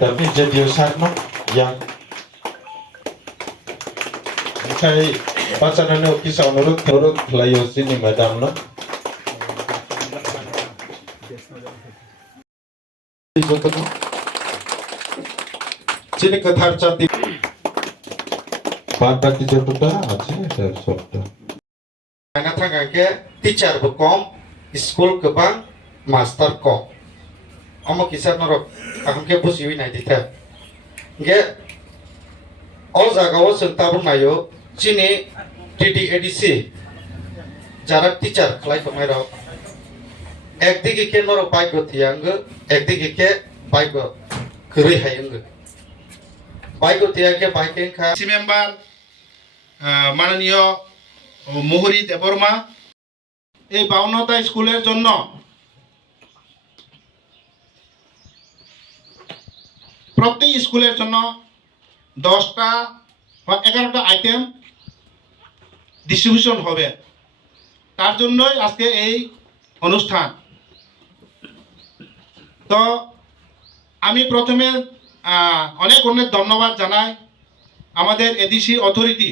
tapi jadi sarno yang kai pasangannya kisah menurut layo sini madam no sini ketar cati pada teacher tuh aja ada soft Tengah-tengah ke teacher bekom school kebang master kok Amo kisah norok aku ke busi winai dita ge all জায়গাও সন্তাবন নাইও চিনি DDADC যারা teacher খালাই কমাইরাও একদিকে কে নরক bike গতিয়াঙ্গ একদিকে কে bike করি হাইঙ্গ bike গতিয়াকে বাইকে খা মেম্বার মাননীয় মোহরি দেববর্মা এই 52টা স্কুলের জন্য প্রত্যেক স্কুলের জন্য 10টা বা 11টা আইটেম ডিস্ট্রিবিউশন হবে তার জন্যই আজকে এই অনুষ্ঠান তো আমি প্রথমে অনেক অনেক ধন্যবাদ জানাই আমাদের এডিসি অথরিটি